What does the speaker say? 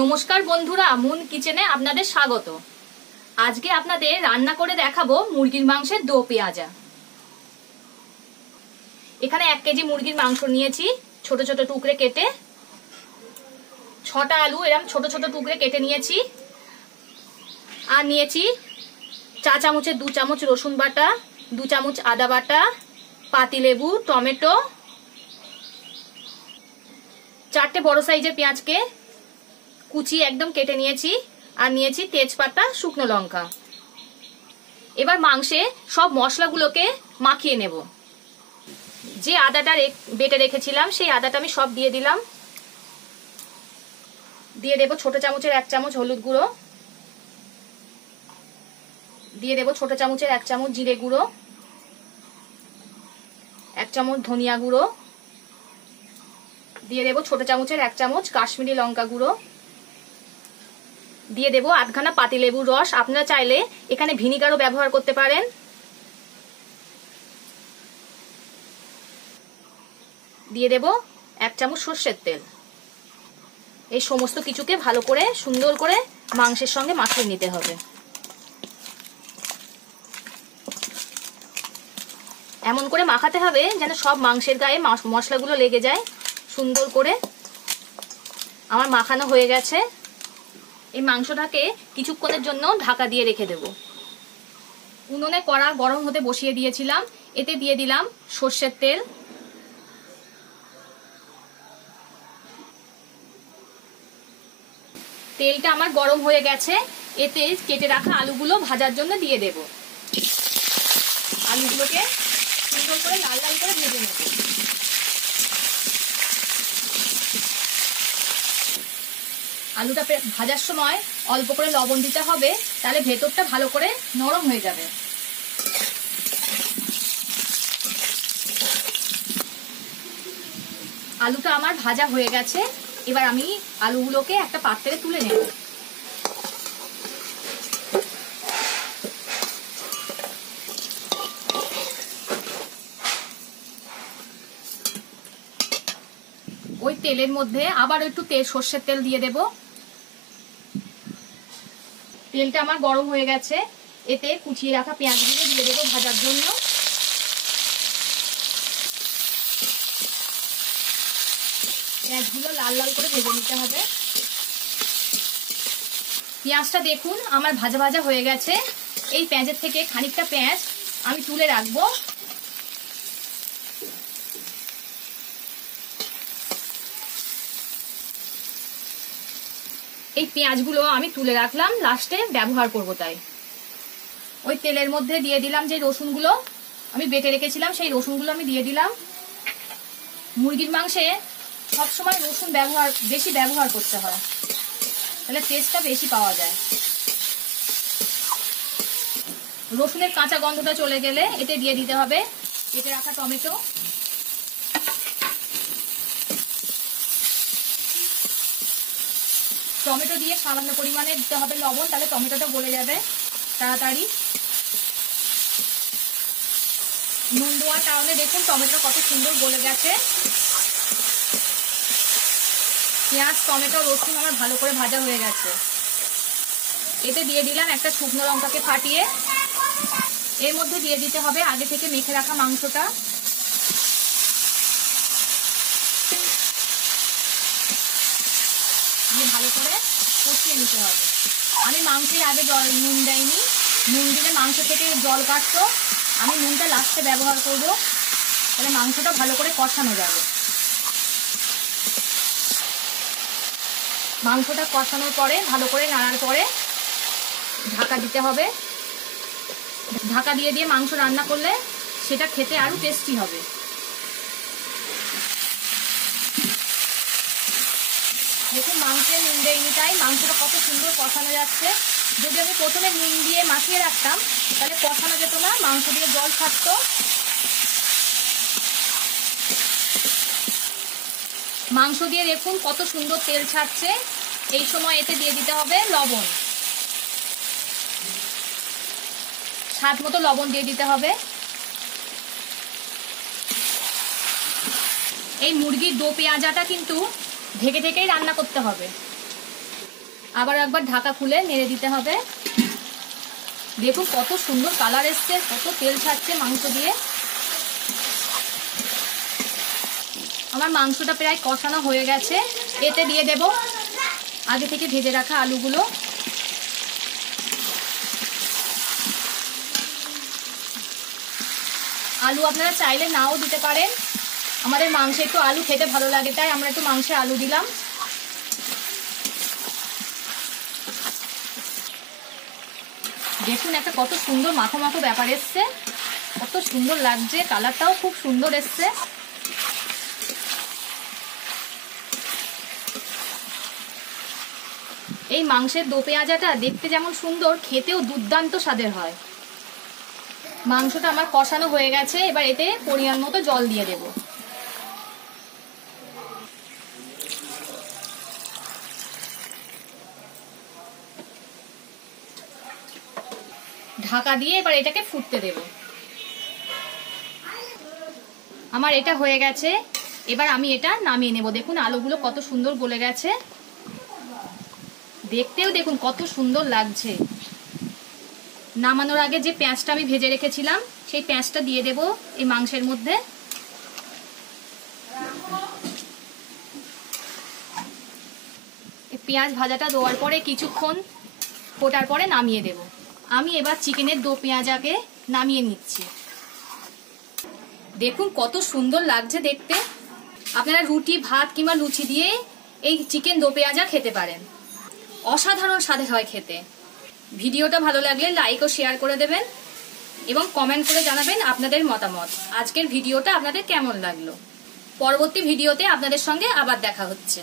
নমস্কার বন্ধুরা, মুন কিচেনে আপনাদের স্বাগত। আজকে আপনাদের রান্না করে দেখাবো মুরগির মাংসের দো পেঁয়াজা। এখানে 1 কেজি মুরগির মাংস নিয়েছি ছোট ছোট টুকরে কেটে। 6টা আলু এরকম ছোট ছোট টুকরে কেটে নিয়েছি। আর নিয়েছি চা চামচের 2 চামচ রসুন বাটা, 2 চামচ আদা বাটা, পাতিলেবু, টমেটো, 4টে বড় সাইজের পেঁয়াজকে কুচি একদম কেটে নিয়েছি। আর নিয়েছি তেজপাতা, শুকনো লঙ্কা। এবার মাংসে সব মশলাগুলোকে মাখিয়ে নেব। যে আদাটা বেটে রেখেছিলাম সেই আদাটা আমি সব দিয়ে দিলাম। দিয়ে দেব ছোট চামচের 1 চামচ হলুদ গুঁড়ো, দিয়ে দেব ছোট চামচের 1 চামচ জিরে গুঁড়ো, 1 চামচ ধনিয়া গুঁড়ো, দিয়ে দেব ছোট চামচের 1 চামচ কাশ্মীরি লঙ্কা গুঁড়ো, দিয়ে দেব আধখানা পাতিলেবুর রস। আপনারা চাইলে এখানে ভিনিগারও ব্যবহার করতে পারেন। দিয়ে দেব 1 চামচ সরষের তেল। এই সমস্ত কিছুকে ভালো করে সুন্দর করে মাংসের সঙ্গে মাখিয়ে নিতে হবে। এমন করে মাখাতে হবে যেন সব মাংসের গায়ে মশলাগুলো লেগে যায় সুন্দর করে। আমার মাখানো হয়ে গেছে। এই মাংসটাকে কিছুক্ষণের জন্য ঢাকা দিয়ে রেখে দেব। উনুনে কড়া গরম হতে বসিয়ে দিয়েছিলাম। এতে দিয়ে দিলাম সরষের তেল। তেলটা আমার গরম হয়ে গেছে। এতে কেটে রাখা আলুগুলো ভাজার জন্য দিয়ে দেব। আলুগুলোকে সুন্দর করে লাল লাল করে ভেজে নেব। আলুটা ভাজার সময় অল্প করে লবণ দিতে হবে, তাহলে ভেতরটা ভালো করে নরম হয়ে যাবে। আলুটা আমার ভাজা হয়ে গেছে। এবার আমি আলুগুলোকে একটা পাত্রে তুলে নেব। ওই তেলের মধ্যে আবার একটু সর্ষের তেল দিয়ে দেব। তেলটা আমার গরম হয়ে গেছে। এতে কুচিয়ে রাখা পেঁয়াজগুলো দিয়ে দেবো ভাজার জন্য। পেঁয়াজগুলো লাল লাল করে ভেজে নিতে হবে। পেঁয়াজটা দেখুন আমার ভাজা ভাজা হয়ে গেছে। এই পেঁয়াজের থেকে খানিকটা পেঁয়াজ আমি তুলে রাখবো। এই পেঁয়াজগুলো আমি তুলে রাখলাম, লাস্টে ব্যবহার করব তাই। ওই তেলের মধ্যে দিয়ে দিলাম যে রসুনগুলো আমি বেটে রেখেছিলাম, সেই রসুনগুলো আমি দিয়ে দিলাম। মুরগির মাংসে সবসময় রসুন বেশি ব্যবহার করতে হয়, তাহলে টেস্টটা বেশি পাওয়া যায়। রসুনের কাঁচা গন্ধটা চলে গেলে এতে দিয়ে দিতে হবে কেটে রাখা টমেটো। টমেটো দিয়ে সামান্য পরিমাণে দিতে হবে লবণ, তাহলে টমেটোটা গলে যাবে তাড়াতাড়ি। নুন দেওয়ার কারণে দেখুন টমেটো কত সুন্দর গলে গেছে। পেঁয়াজ, টমেটো, রসুন আমার ভালো করে ভাজা হয়ে গেছে। এতে দিয়ে দিলাম একটা শুকনো লঙ্কাকে ফাটিয়ে। এর মধ্যে দিয়ে দিতে হবে আগে থেকে মেখে রাখা মাংসটা। দিয়ে ভালো করে কষিয়ে নিতে হবে। আমি মাংসে আগে নুন দেইনি। নুন দিলে মাংস থেকে জল কাটতো। আমি নুনটা লাস্টে ব্যবহার করব, তাহলে মাংসটা ভালো করে কষানো যাবে। মাংসটা কষানোর পরে ভালো করে নাড়ার পরে ঢাকা দিতে হবে। ঢাকা দিয়ে দিয়ে মাংস রান্না করলে সেটা খেতে আরো টেস্টি হবে। দেখুন মাংসে নুন দেয়নি তাই মাংসটা কত সুন্দর কষানো যাচ্ছে। যদি আমি প্রথমে নুন দিয়ে মাখিয়ে রাখতাম তাহলে কষানো যেত না, মাংস দিয়ে জল ছাড়তো। মাংস দিয়ে দেখুন কত সুন্দর তেল ছাড়ছে। এই সময় এতে দিয়ে দিতে হবে লবণ। স্বাদ মতো লবণ দিয়ে দিতে হবে। এই মুরগির দো পেঁয়াজাটা কিন্তু ঢেকে ঢেকেই রান্না করতে হবে। আবার একবার ঢাকা খুলে নেড়ে দিতে হবে। দেখুন কত সুন্দর কালার এসছে, কত তেল ছাড়ছে মাংস দিয়ে। আমার মাংসটা প্রায় কষানো হয়ে গেছে। এতে দিয়ে দেব আগে থেকে ভেজে রাখা আলুগুলো। আলু আপনারা চাইলে নাও দিতে পারেন, আমাদের মাংসে একটু আলু খেতে ভালো লাগে তাই আমরা একটু মাংসে আলু দিলাম। দেখুন একটা কত সুন্দর মাখো মাখো ব্যাপার এসছে, কত সুন্দর লাগছে, কালারটাও খুব সুন্দর এসছে। এই মাংসের দো পেঁয়াজাটা দেখতে যেমন সুন্দর, খেতেও দুর্দান্ত স্বাদের হয়। মাংসটা আমার কষানো হয়ে গেছে, এবার এতে পরিমাণ মতো জল দিয়ে দেব। ঢাকা দিয়ে এবার এটাকে ফুটতে দেব। আমার এটা হয়ে গেছে, এবার আমি এটা নামিয়ে নেব। দেখুন আলুগুলো কত সুন্দর গলে গেছে, দেখতেও দেখুন কত সুন্দর লাগছে। নামানোর আগে যে পেঁয়াজটা আমি ভেজে রেখেছিলাম সেই পেঁয়াজটা দিয়ে দেব এই মাংসের মধ্যে। এই পেঁয়াজ ভাজাটা দেওয়ার পরে কিছুক্ষণ ফোটার পরে নামিয়ে দেব। আমি এবার চিকেনের দো পেঁয়াজাকে নামিয়ে নিচ্ছি। দেখুন কত সুন্দর লাগছে দেখতে। আপনারা রুটি, ভাত কিংবা লুচি দিয়ে এই চিকেন দো পেঁয়াজা খেতে পারেন, অসাধারণ স্বাদের হয় খেতে। ভিডিওটা ভালো লাগলে লাইক ও শেয়ার করে দেবেন এবং কমেন্ট করে জানাবেন আপনাদের মতামত। আজকের ভিডিওটা আপনাদের কেমন লাগলো। পরবর্তী ভিডিওতে আপনাদের সঙ্গে আবার দেখা হচ্ছে।